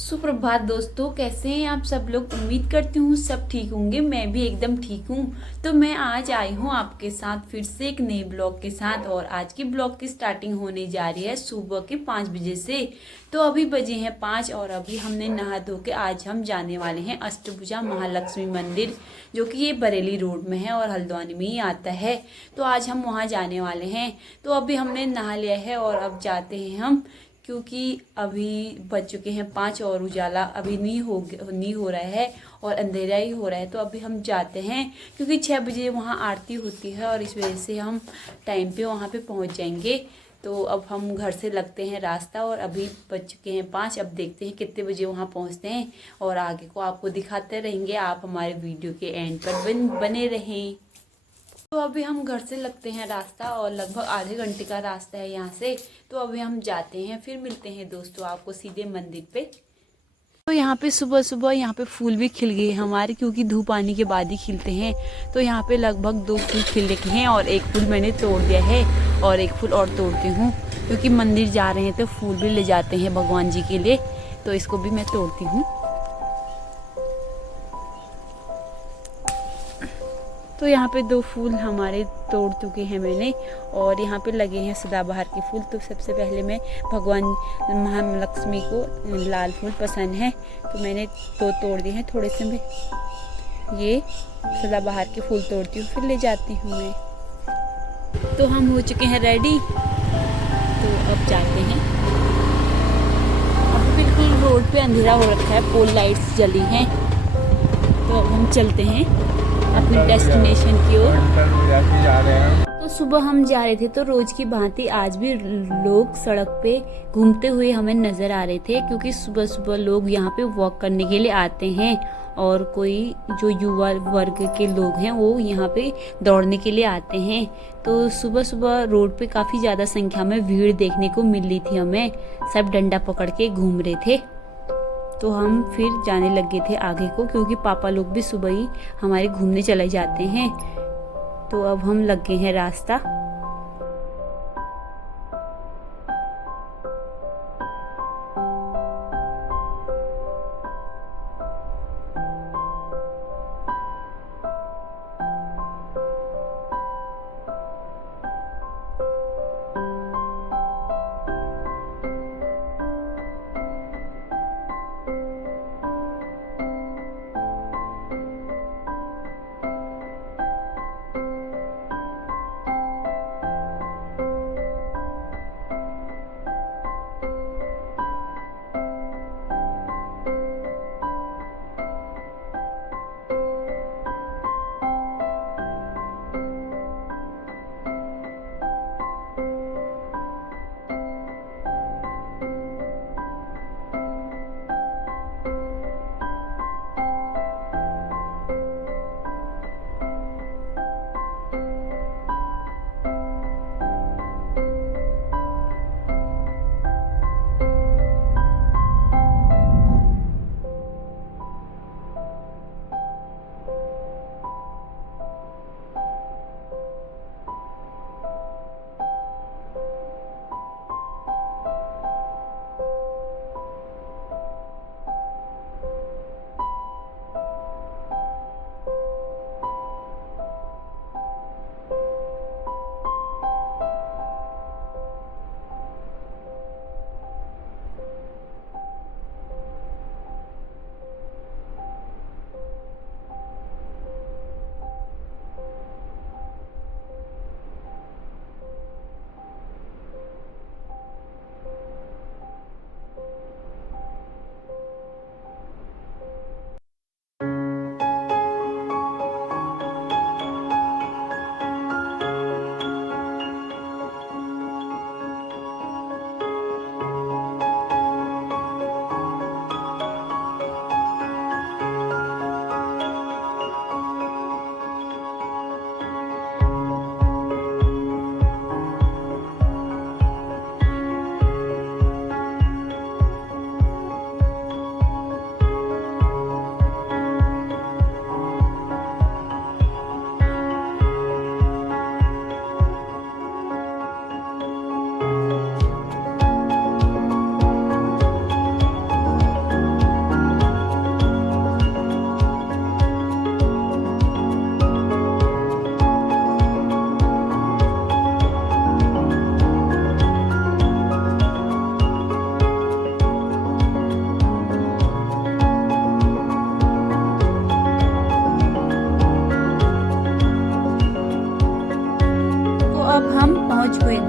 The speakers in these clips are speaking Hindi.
सुप्रभात दोस्तों, कैसे हैं आप सब लोग। उम्मीद करती हूँ सब ठीक होंगे। मैं भी एकदम ठीक हूँ। तो मैं आज आई हूँ आपके साथ फिर से एक नए ब्लॉग के साथ। और आज की ब्लॉग की स्टार्टिंग होने जा रही है सुबह के 5 बजे से। तो अभी बजे हैं 5 और अभी हमने नहा धो के आज हम जाने वाले हैं अष्टभुजा महालक्ष्मी मंदिर, जो कि ये बरेली रोड में है और हल्द्वानी में ही आता है। तो आज हम वहाँ जाने वाले हैं। तो अभी हमने नहा लिया है और अब जाते हैं हम, क्योंकि अभी बज चुके हैं 5 और उजाला अभी नहीं हो रहा है और अंधेरा ही हो रहा है। तो अभी हम जाते हैं क्योंकि 6 बजे वहाँ आरती होती है और इस वजह से हम टाइम पे वहाँ पे पहुँच जाएंगे। तो अब हम घर से लगते हैं रास्ता और अभी बज चुके हैं 5। अब देखते हैं कितने बजे वहाँ पहुँचते हैं और आगे को आपको दिखाते रहेंगे। आप हमारे वीडियो के एंड पर बने रहें। तो अभी हम घर से लगते हैं रास्ता और लगभग आधे घंटे का रास्ता है यहाँ से। तो अभी हम जाते हैं, फिर मिलते हैं दोस्तों आपको सीधे मंदिर पे। तो यहाँ पे सुबह सुबह यहाँ पे फूल भी खिल गए हमारे, क्योंकि धूप आने के बाद ही खिलते हैं। तो यहाँ पे लगभग 2 फूल खिले हैं और एक फूल मैंने तोड़ दिया है और एक फूल और तोड़ती हूँ, क्योंकि मंदिर जा रहे हैं तो फूल भी ले जाते हैं भगवान जी के लिए। तो इसको भी मैं तोड़ती हूँ। तो यहाँ पे 2 फूल हमारे तोड़ चुके हैं मैंने और यहाँ पे लगे हैं सदाबहार के फूल। तो सबसे पहले मैं भगवान महालक्ष्मी को लाल फूल पसंद है तो मैंने तोड़ दिए हैं थोड़े से। मैं ये सदाबहार के फूल तोड़ती हूँ फिर ले जाती हूँ मैं। तो हम हो चुके हैं रेडी, तो अब जाते हैं। अब बिल्कुल रोड पे अंधेरा हो रखा है, पोल लाइट्स जली हैं। तो अब हम चलते हैं अपने डेस्टिनेशन की ओर। तो सुबह हम जा रहे थे तो रोज की भांति आज भी लोग सड़क पे घूमते हुए हमें नजर आ रहे थे, क्योंकि सुबह सुबह लोग यहाँ पे वॉक करने के लिए आते हैं और कोई जो युवा वर्ग के लोग हैं वो यहाँ पे दौड़ने के लिए आते हैं। तो सुबह सुबह रोड पे काफ़ी ज़्यादा संख्या में भीड़ देखने को मिल रही थी हमें। सब डंडा पकड़ के घूम रहे थे। तो हम फिर जाने लगे थे आगे को, क्योंकि पापा लोग भी सुबह ही हमारे घूमने चले जाते हैं। तो अब हम लग गए हैं रास्ता।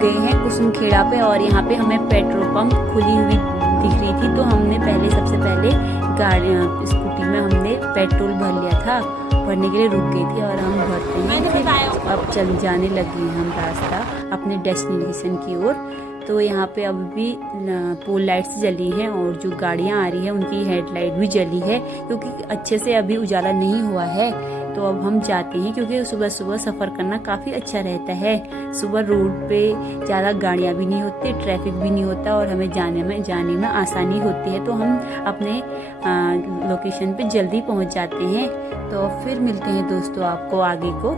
गए हैं कुसुमखेड़ा पे और यहाँ पे हमें पेट्रोल पंप खुली हुई दिख रही थी, तो हमने सबसे पहले स्कूटी में हमने पेट्रोल भर लिया था, भरने के लिए रुक गई थी और हम भरते हैं। फिर अब चल जाने लगे हैं हम रास्ता अपने डेस्टिनेशन की ओर। तो यहाँ पे अभी भी पोल लाइट्स जली हैं और जो गाड़ियाँ आ रही हैं उनकी हेडलाइट भी जली है, क्योंकि अच्छे से अभी उजाला नहीं हुआ है। तो अब हम जाते हैं, क्योंकि सुबह सुबह सफ़र करना काफ़ी अच्छा रहता है। सुबह रोड पे ज़्यादा गाड़ियाँ भी नहीं होती, ट्रैफिक भी नहीं होता और हमें जाने में आसानी होती है। तो हम अपने लोकेशन पे जल्दी पहुंच जाते हैं। तो फिर मिलते हैं दोस्तों आपको आगे को।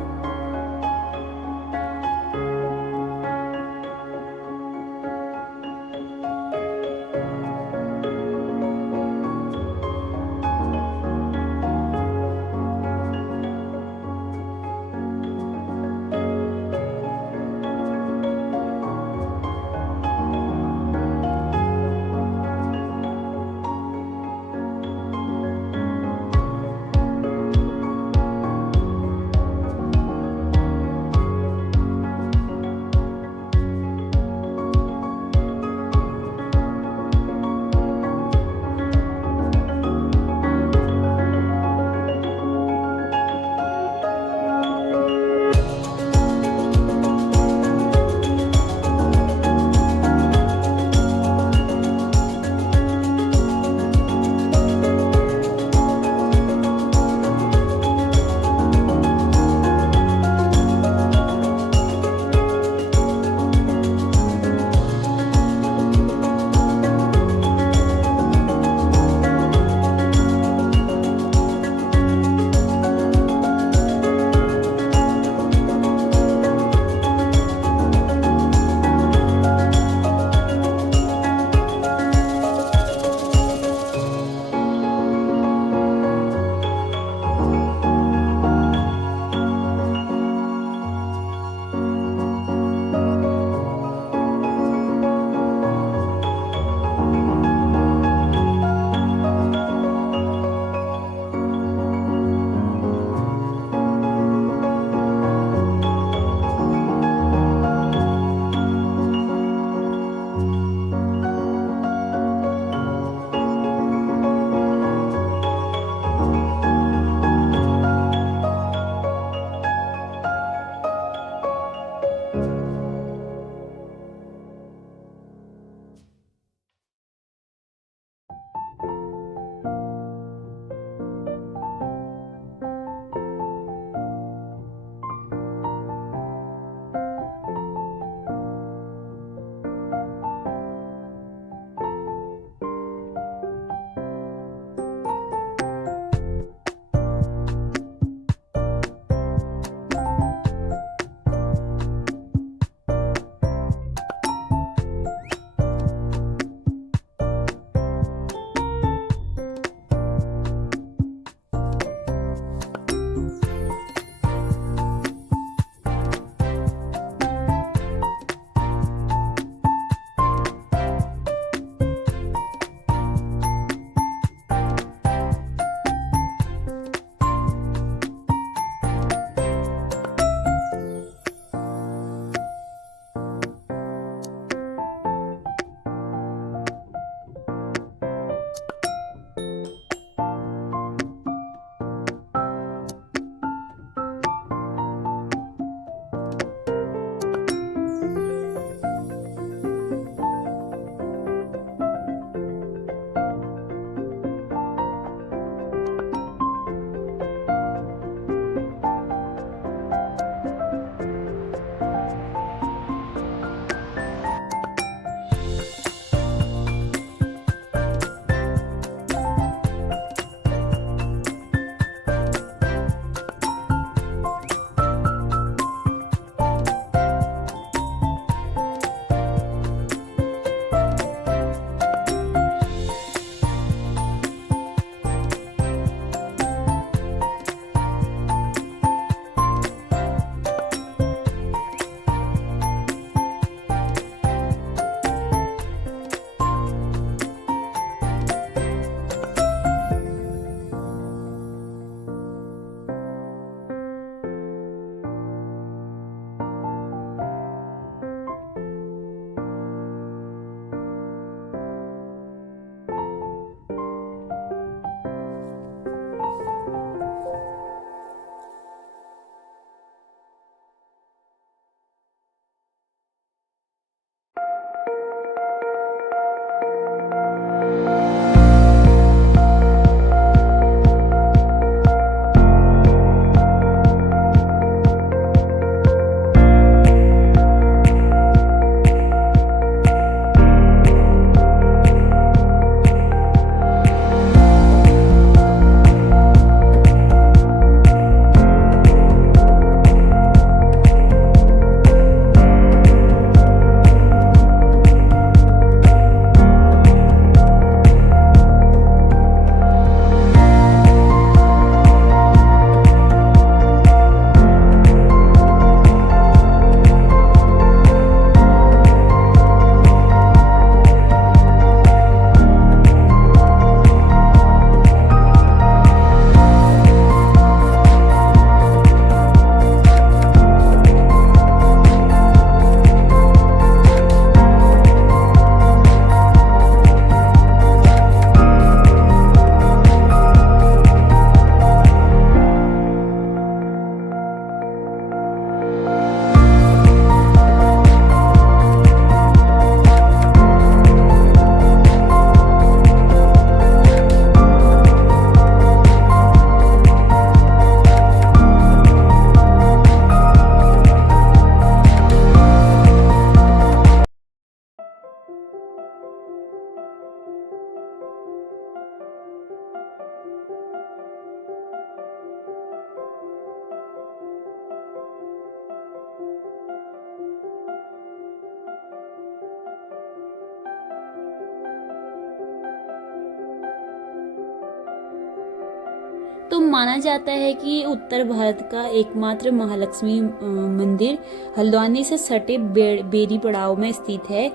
तो माना जाता है कि उत्तर भारत का एकमात्र महालक्ष्मी मंदिर हल्द्वानी से सटे बेरी पड़ाव में स्थित है।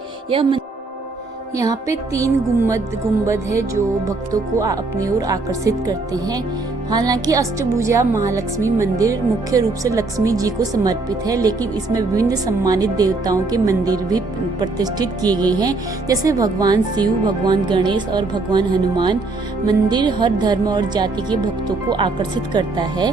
यहाँ पे 3 गुंबद है जो भक्तों को अपनी ओर आकर्षित करते हैं। हालांकि अष्टभुजा महालक्ष्मी मंदिर मुख्य रूप से लक्ष्मी जी को समर्पित है, लेकिन इसमें विभिन्न सम्मानित देवताओं के मंदिर भी प्रतिष्ठित किए गए हैं, जैसे भगवान शिव, भगवान गणेश और भगवान हनुमान। मंदिर हर धर्म और जाति के भक्तों को आकर्षित करता है।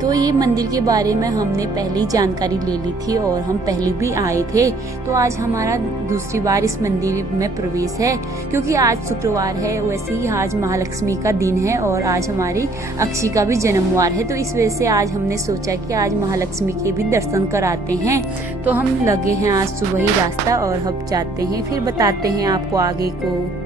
तो ये मंदिर के बारे में हमने पहले ही जानकारी ले ली थी और हम पहले भी आए थे। तो आज हमारा दूसरी बार इस मंदिर में प्रवेश है, क्योंकि आज शुक्रवार है, वैसे ही आज महालक्ष्मी का दिन है और आज हमारी अक्षी का भी जन्मवार है। तो इस वजह से आज हमने सोचा कि आज महालक्ष्मी के भी दर्शन कराते हैं। तो हम लगे हैं आज सुबह ही रास्ता और हम जाते हैं, फिर बताते हैं आपको आगे को।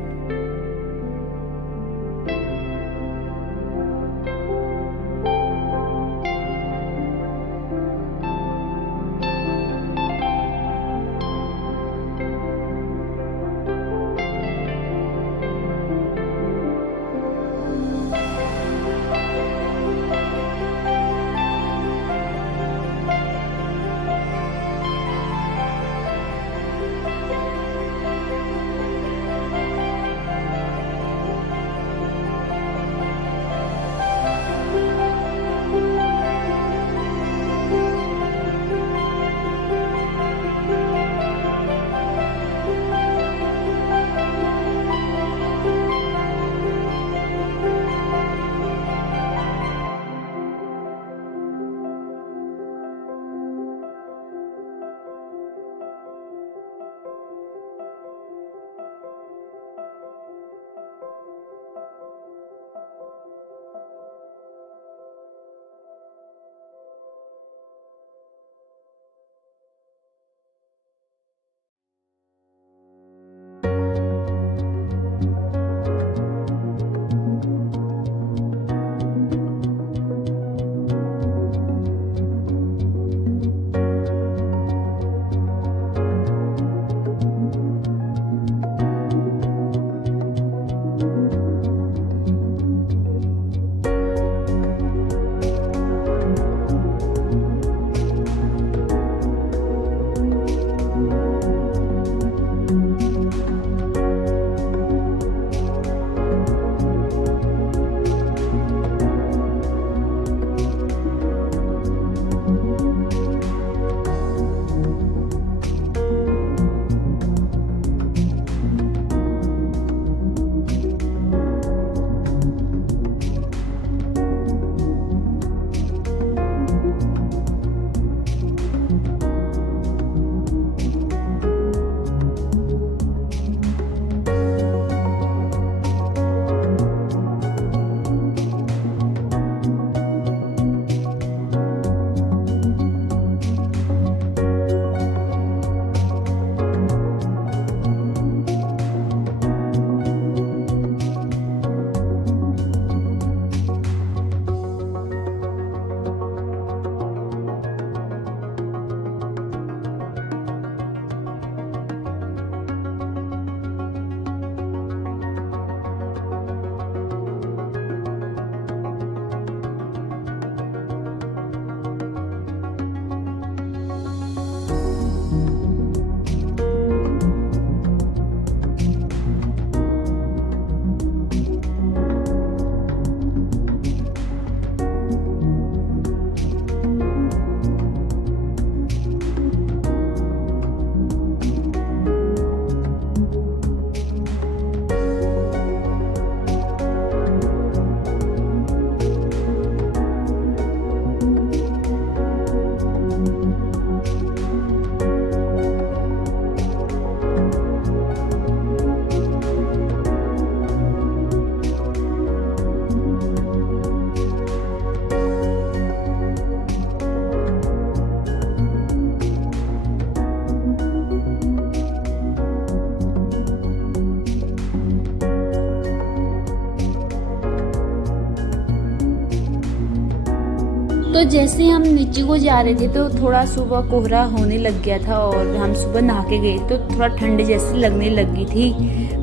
तो जैसे हम नीचे को जा रहे थे तो थोड़ा सुबह कोहरा होने लग गया था और हम सुबह नहा के गए तो थोड़ा ठंड जैसी लगने लगी थी।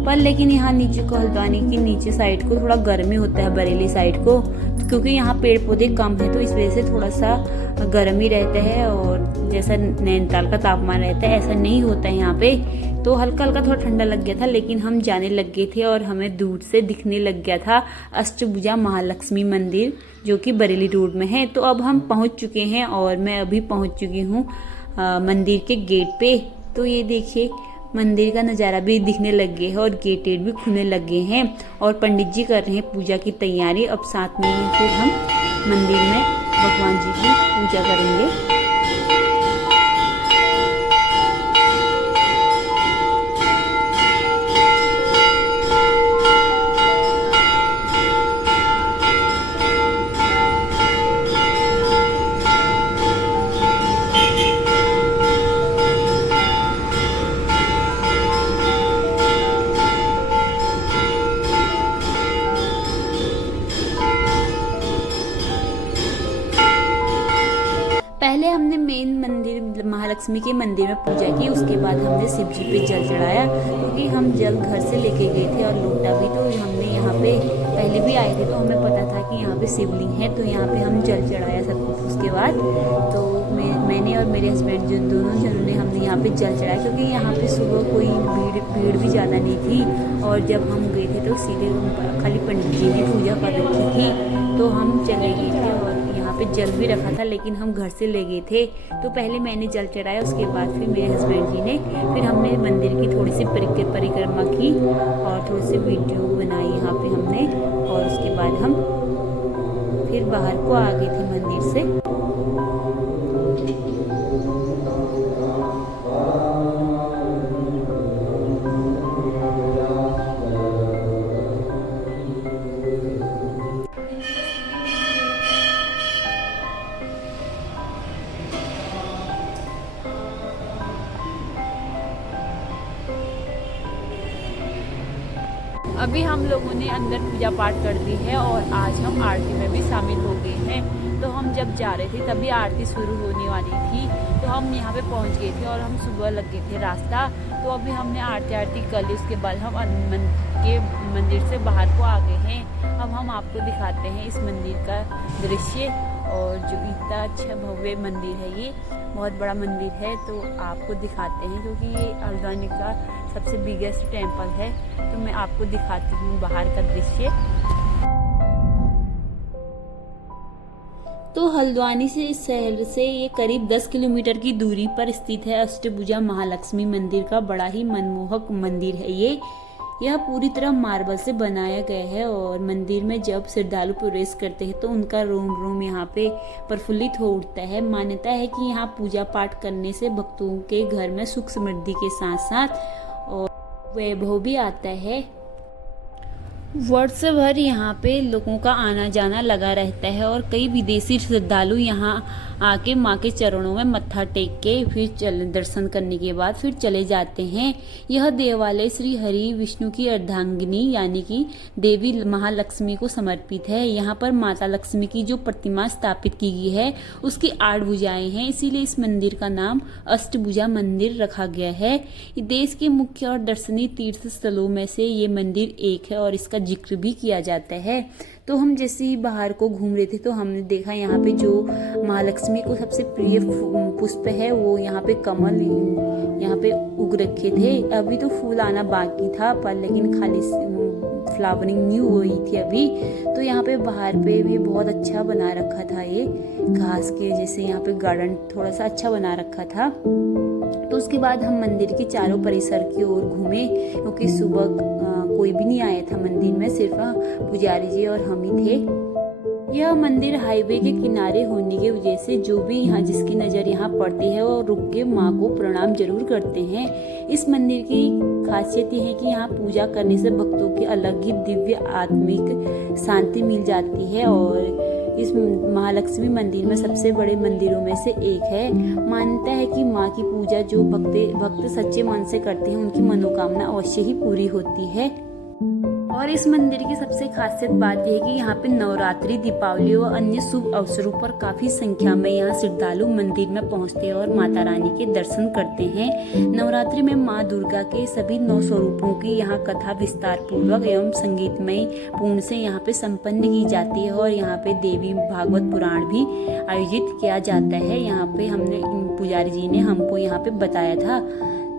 पर लेकिन यहाँ नीचे को हल्द्वानी की नीचे साइड को थोड़ा गर्मी होता है, बरेली साइड को, क्योंकि यहाँ पेड़ पौधे कम है तो इस वजह से थोड़ा सा गर्म ही रहता है। और जैसा नैनीताल का तापमान रहता है ऐसा नहीं होता है यहाँ पे। तो हल्का हल्का थोड़ा ठंडा लग गया था, लेकिन हम जाने लग गए थे और हमें दूर से दिखने लग गया था अष्टभुजा महालक्ष्मी मंदिर, जो कि बरेली रोड में है। तो अब हम पहुँच चुके हैं और मैं अभी पहुँच चुकी हूँ मंदिर के गेट पे। तो ये देखिए मंदिर का नज़ारा भी दिखने लग गया है और गेट भी खुलने लग गए हैं और पंडित जी कर रहे हैं पूजा की तैयारी। अब साथ में ही फिर हम मंदिर में भगवान जी की पूजा करेंगे। पहले हमने मेन मंदिर महालक्ष्मी के मंदिर में पूजा की, उसके बाद हमने शिव जी पे जल चढ़ाया, क्योंकि हम जल घर से लेके गए थे और लोटा भी। तो हमने यहाँ पे पहले भी आए थे तो हमें पता था कि यहाँ पे शिवलिंग है, तो यहाँ पे हम जल चढ़ाया सब कुछ। उसके बाद तो मैंने और मेरे हस्बैंड जो दोनों जनों ने हमने यहाँ पे जल चढ़ाया, क्योंकि यहाँ पे सुबह कोई भीड़ भी ज़्यादा नहीं थी। और जब हम गए थे तो सीधे खाली पंडित जी ने पूजा कर रखी थी, तो हम चले गए थे और यहाँ पे जल भी रखा था, लेकिन हम घर से ले गए थे। तो पहले मैंने जल चढ़ाया, उसके बाद फिर मेरे हस्बैंड जी ने, फिर हमने मंदिर की थोड़ी सी परिक्रमा की और थोड़ी सी वीडियो बनाई यहाँ पे हमने। और उसके बाद हम फिर बाहर को आ गए थे मंदिर से। अभी हम लोगों ने अंदर पूजा पाठ कर दी है और आज हम आरती में भी शामिल हो गए हैं। तो हम जब जा रहे थे तभी आरती शुरू होने वाली थी, तो हम यहाँ पे पहुँच गए थे और हम सुबह लग गए थे रास्ता। तो अभी हमने आरती कर ली, उसके बाद हम मंदिर से बाहर को आ गए हैं। अब हम आपको दिखाते हैं इस मंदिर का दृश्य, और जो इतना अच्छा भव्य मंदिर है, ये बहुत बड़ा मंदिर है, तो आपको दिखाते हैं, क्योंकि ये हल्द्वानी का सबसे बिगेस्ट टेम्पल है। तो मैं आपको दिखाती हूँ बाहर का दृश्य। तो हल्द्वानी से इस शहर से ये करीब 10 किलोमीटर की दूरी पर स्थित है अष्टभुजा महालक्ष्मी मंदिर का बड़ा ही मनमोहक मंदिर है ये। यह पूरी तरह मार्बल से बनाया गया है और मंदिर में जब श्रद्धालु प्रवेश करते हैं तो उनका रोम रोम यहाँ पे प्रफुल्लित हो उठता है। मान्यता है कि यहाँ पूजा पाठ करने से भक्तों के घर में सुख समृद्धि के साथ साथ और वैभव भी आता है। वर्ष भर यहाँ पे लोगों का आना जाना लगा रहता है और कई विदेशी श्रद्धालु यहाँ आके माँ के चरणों में मत्था टेक के फिर दर्शन करने के बाद फिर चले जाते हैं। यह देवालय श्री हरि विष्णु की अर्धांगिनी यानी कि देवी महालक्ष्मी को समर्पित है। यहाँ पर माता लक्ष्मी की जो प्रतिमा स्थापित की गई है उसकी 8 भुजाएं हैं, इसीलिए इस मंदिर का नाम अष्टभुजा मंदिर रखा गया है। देश के मुख्य और दर्शनीय तीर्थ स्थलों में से ये मंदिर एक है और इसका जिक्र भी किया जाता है। तो हम जैसे ही बाहर को घूम रहे थे तो हमने देखा यहाँ पे जो महालक्ष्मी को सबसे प्रिय पुष्प है वो यहाँ पे कमल यहाँ पे उग रखे थे। अभी तो फूल आना बाकी था पर लेकिन खाली फ्लावरिंग नहीं हुई थी अभी। तो यहाँ पे बाहर पे भी बहुत अच्छा बना रखा था, ये घास के जैसे यहाँ पे गार्डन थोड़ा सा अच्छा बना रखा था। तो उसके बाद हम मंदिर के चारों परिसर की ओर घूमे, क्योंकि सुबह कोई भी नहीं आया था मंदिर में, सिर्फ पुजारी जी और हम ही थे। यह मंदिर हाईवे के किनारे होने की वजह से जो भी यहाँ जिसकी नज़र यहाँ पड़ती है वो रुक के माँ को प्रणाम जरूर करते हैं। इस मंदिर की खासियत यह है कि यहाँ पूजा करने से भक्तों की अलग ही दिव्य आत्मिक शांति मिल जाती है और इस महालक्ष्मी मंदिर में सबसे बड़े मंदिरों में से एक है। मान्यता है कि माँ की पूजा जो भक्त सच्चे मन से करते हैं उनकी मनोकामना अवश्य ही पूरी होती है। और इस मंदिर की सबसे खासियत बात यह है कि यहाँ पे नवरात्रि, दीपावली व अन्य शुभ अवसरों पर काफ़ी संख्या में यहाँ श्रद्धालु मंदिर में पहुँचते हैं और माता रानी के दर्शन करते हैं। नवरात्रि में माँ दुर्गा के सभी 9 स्वरूपों की यहाँ कथा विस्तार पूर्वक एवं संगीतमय पूर्ण से यहाँ पे संपन्न की जाती है और यहाँ पे देवी भागवत पुराण भी आयोजित किया जाता है। यहाँ पे हमने पुजारी जी ने हमको यहाँ पे बताया था।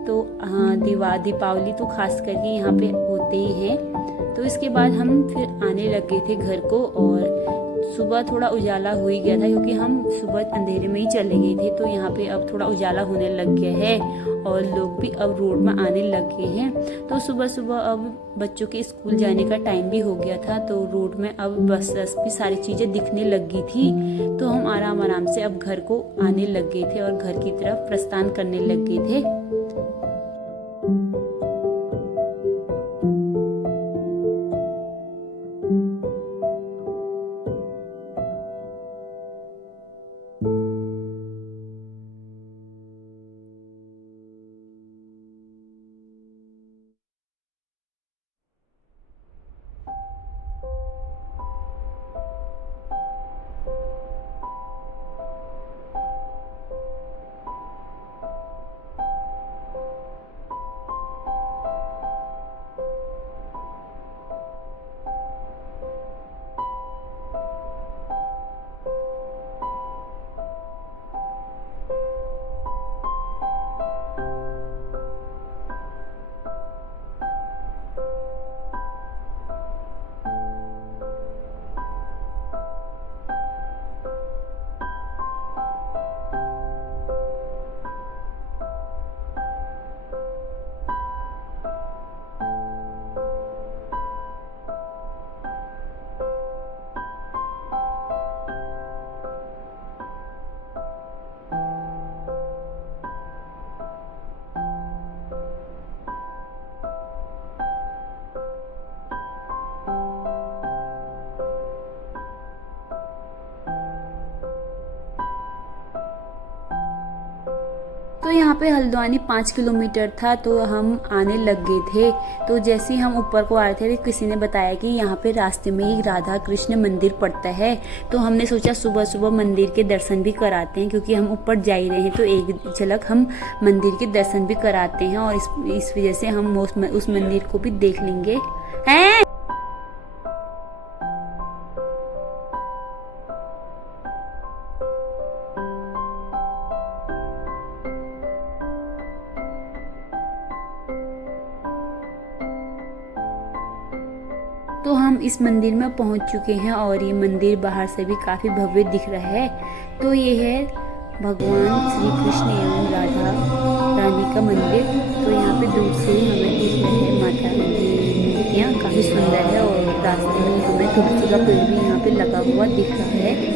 तो हाँ, दीपावली तो खास करके यहाँ पे होते ही हैं। तो इसके बाद हम फिर आने लग गए थे घर को और सुबह थोड़ा उजाला हो ही गया था क्योंकि हम सुबह अंधेरे में ही चले गए थे। तो यहाँ पे अब थोड़ा उजाला होने लग गया है और लोग भी अब रोड में आने लग गए हैं। तो सुबह सुबह अब बच्चों के स्कूल जाने का टाइम भी हो गया था। तो रोड में अब बस भी सारी चीज़ें दिखने लग गई थी। तो हम आराम आराम से अब घर को आने लग गए थे और घर की तरफ प्रस्थान करने लग गए थे। तो यहाँ पे हल्द्वानी 5 किलोमीटर था। तो हम आने लग गए थे। तो जैसे ही हम ऊपर को आ रहे थे किसी ने बताया कि यहाँ पे रास्ते में ही राधा कृष्ण मंदिर पड़ता है। तो हमने सोचा सुबह सुबह मंदिर के दर्शन भी कराते हैं क्योंकि हम ऊपर जा ही रहे हैं। तो एक झलक हम मंदिर के दर्शन भी कराते हैं और इस वजह से हम उस मंदिर को भी देख लेंगे हैं। तो हम इस मंदिर में पहुंच चुके हैं और ये मंदिर बाहर से भी काफ़ी भव्य दिख रहा है। तो ये है भगवान श्री कृष्ण एवं राधा रानी का मंदिर। तो यहाँ पे दूर से ही हमें दिख रहे हैं माता की मूर्तियाँ, काफ़ी सुंदर है और रास्ते में हमें तुलसी का पेड़ भी यहाँ पे लगा हुआ दिख रहा है।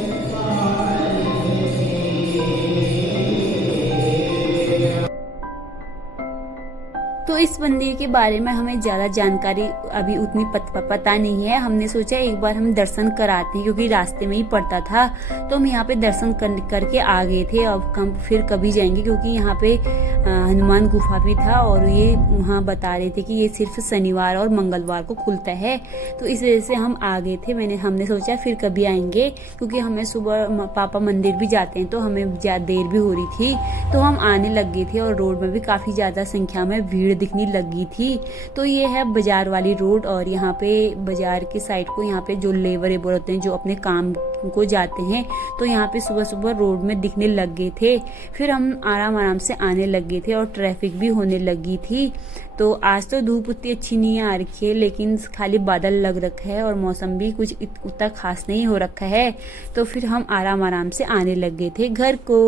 तो इस मंदिर के बारे में हमें ज़्यादा जानकारी अभी उतनी पता नहीं है। हमने सोचा एक बार हम दर्शन कराते हैं क्योंकि रास्ते में ही पड़ता था। तो हम यहाँ पे दर्शन करके आ गए थे। अब हम फिर कभी जाएंगे क्योंकि यहाँ पे हनुमान गुफा भी था और ये वहाँ बता रहे थे कि ये सिर्फ शनिवार और मंगलवार को खुलता है। तो इस वजह से हम आ गए थे। हमने सोचा फिर कभी आएंगे क्योंकि हमें सुबह पापा मंदिर भी जाते हैं तो हमें ज़्यादा देर भी हो रही थी। तो हम आने लग गए थे और रोड में भी काफ़ी ज़्यादा संख्या में भीड़ दिखने लगी थी। तो ये है बाजार वाली रोड और यहाँ पे बाजार के साइड को यहाँ पे जो लेबर होते हैं जो अपने काम को जाते हैं तो यहाँ पे सुबह सुबह रोड में दिखने लग गए थे। फिर हम आराम से आने लग गए थे और ट्रैफिक भी होने लगी थी। तो आज तो धूप उतनी अच्छी नहीं आ रखी है लेकिन खाली बादल लग रखा है और मौसम भी कुछ उतना खास नहीं हो रखा है। तो फिर हम आराम से आने लग गए थे घर को।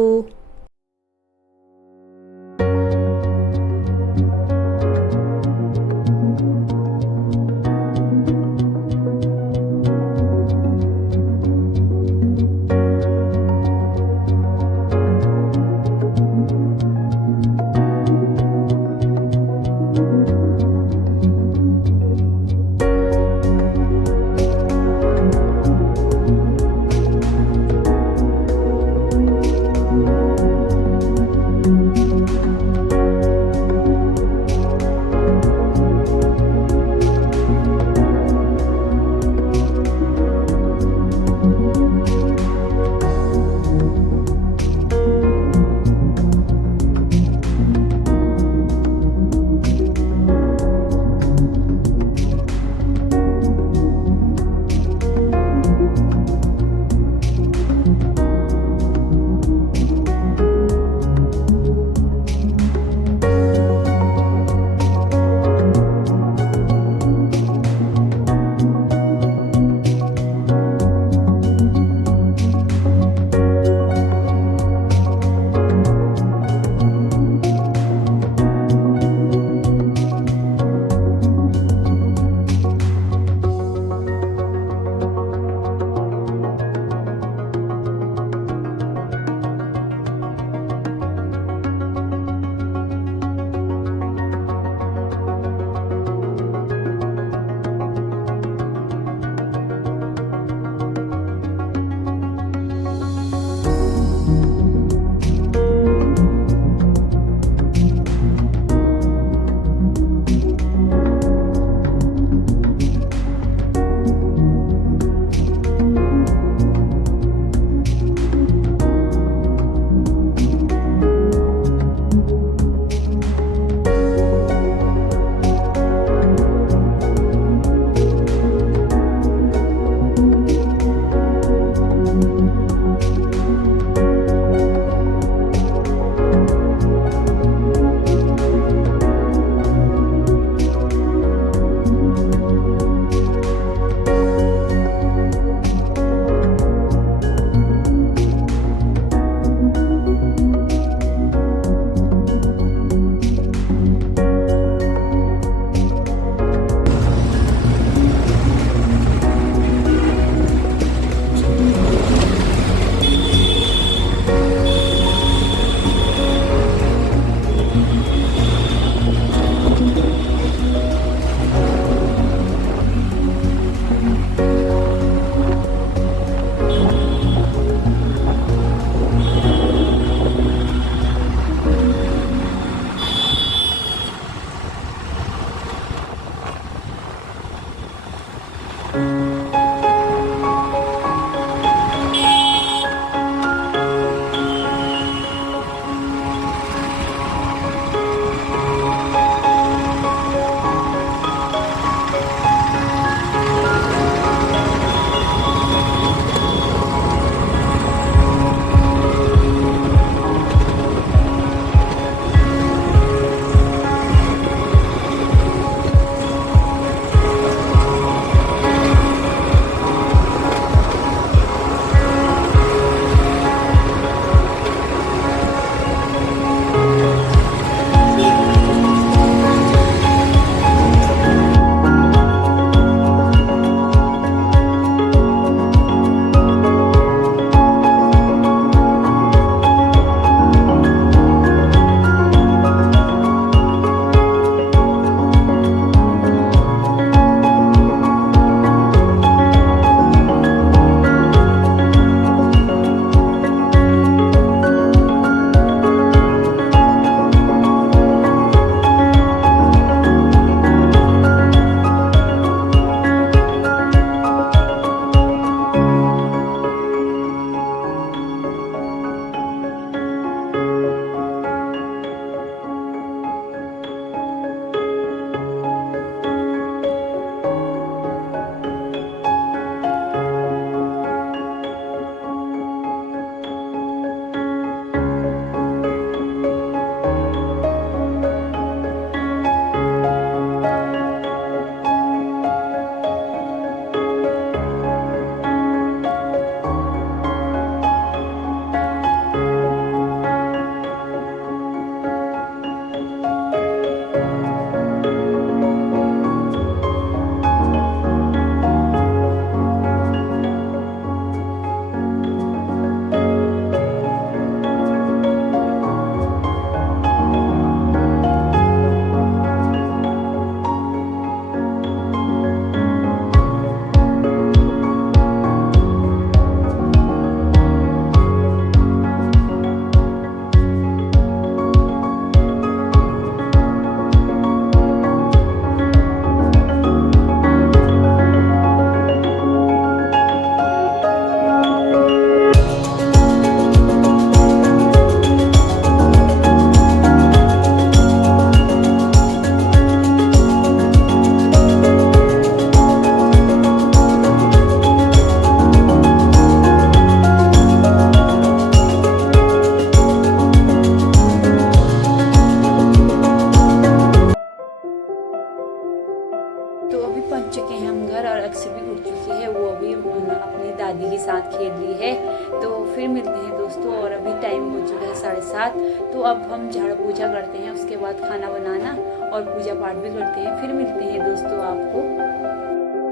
अपनी दादी के साथ खेल रही है। तो फिर मिलते हैं दोस्तों। और अभी टाइम हो चुका है 7:30। तो अब हम झाड़ पूजा करते हैं, उसके बाद खाना बनाना और पूजा पाठ भी करते हैं। फिर मिलते हैं दोस्तों आपको।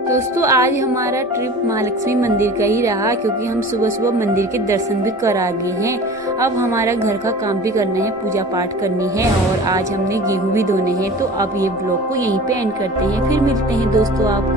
दोस्तों आज हमारा ट्रिप महालक्ष्मी मंदिर का ही रहा, क्योंकि हम सुबह सुबह मंदिर के दर्शन भी कर आ गए हैं। अब हमारा घर का काम भी करना है, पूजा पाठ करनी है और आज हमने गेहूं भी धोने हैं। तो अब ये ब्लॉग को यहीं पे एंड करते हैं। फिर मिलते हैं दोस्तों आपको।